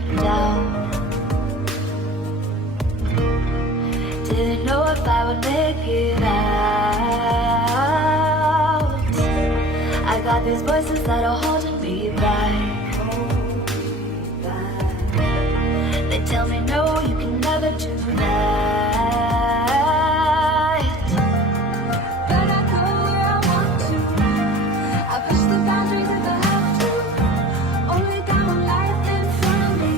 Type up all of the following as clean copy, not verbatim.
been down. Didn't know if I would make it out. I got these voices that are holding me back. They tell me no, you can never do that. But I go where I want to. I push the boundaries if I have to. Only got one life in front of me.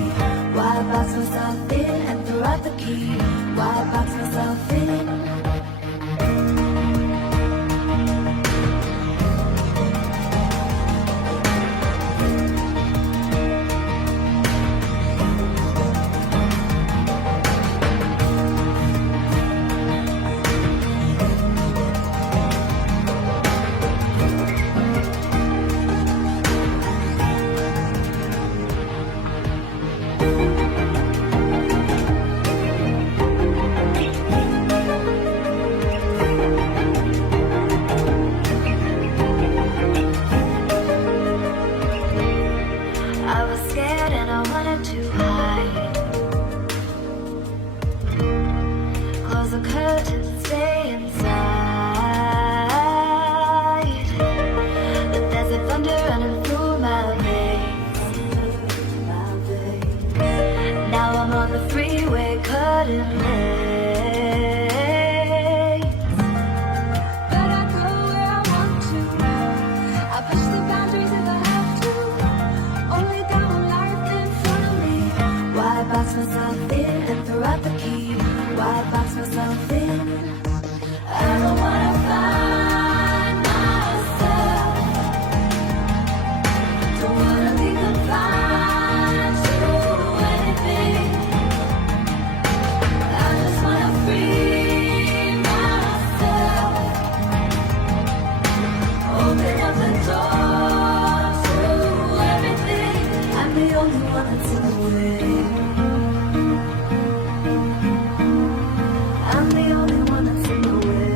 Why box myself in and throw out the key? Why box myself in? I was scared and I wanted to hide. Close the curtains and stay inside. But there's a thunder running through my veins. Now I'm on the freeway cutting lanes. But I go where I want to. I push the boundaries if I have to. Only got one life in front of me. Why box myself in and throw out the key? Why box myself in? I don't wanna find myself. Don't wanna be confined to anything. I just wanna free myself. Open up the door to everything. I'm the only one that's in the way. I'm the only one that's in the way.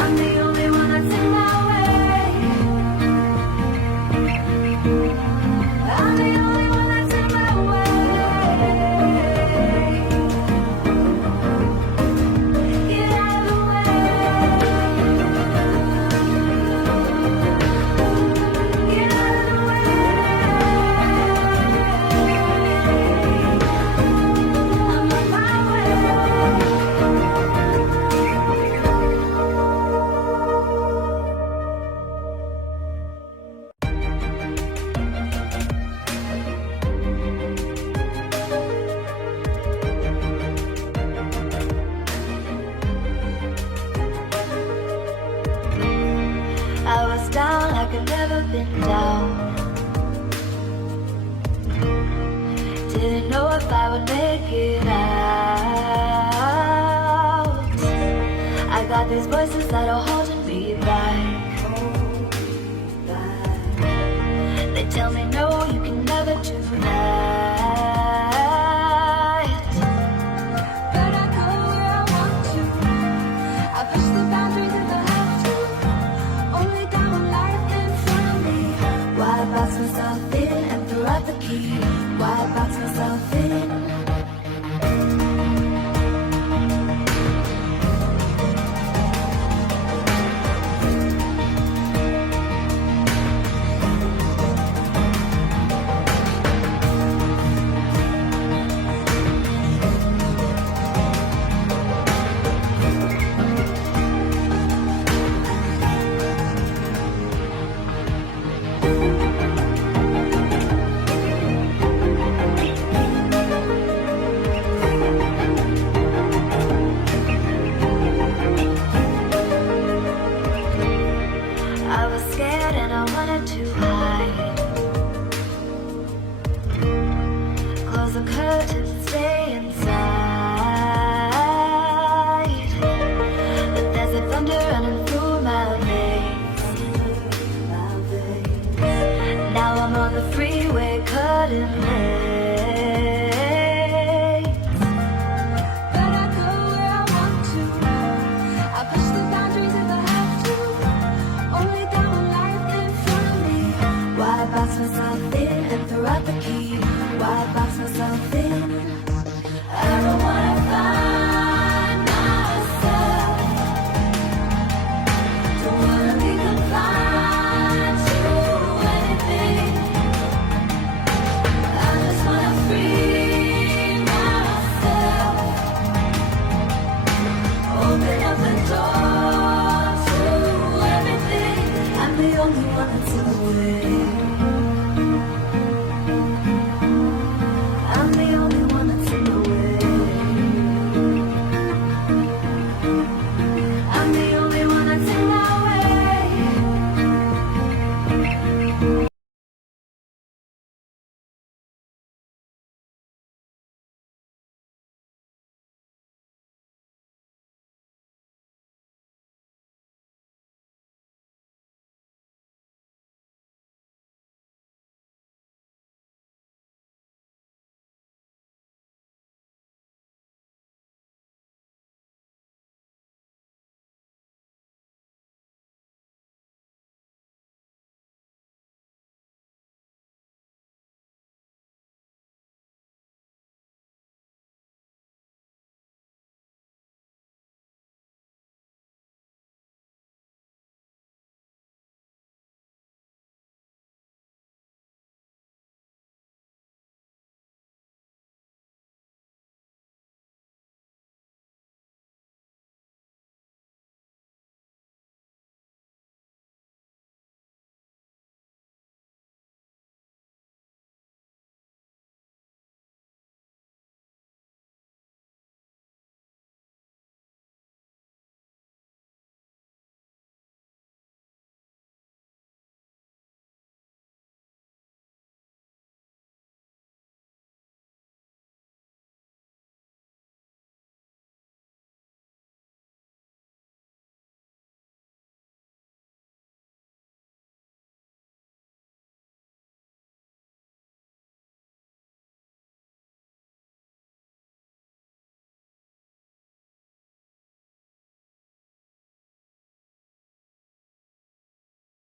I'm the only one that's in my way. I'm the only one that's in my way. Get out of the way. Get out of the way. I'm on my way. I was down like I'd never been down. Didn't know if I would make it out. I got these voices that are holding me back. They tell me no, you can never do that. But I go where I want to. I push the boundaries if I have to. Only got one life in front of me. Why box myself in and throw out the key? Why box myself in? I was scared and I wanted to hide. Close the curtains and stay inside. But there's a thunder running through my veins. Now I'm on the freeway cutting lanes. But I go where I want to. I push the boundaries if I have to. Only got one life in front of me. Why write the key. Why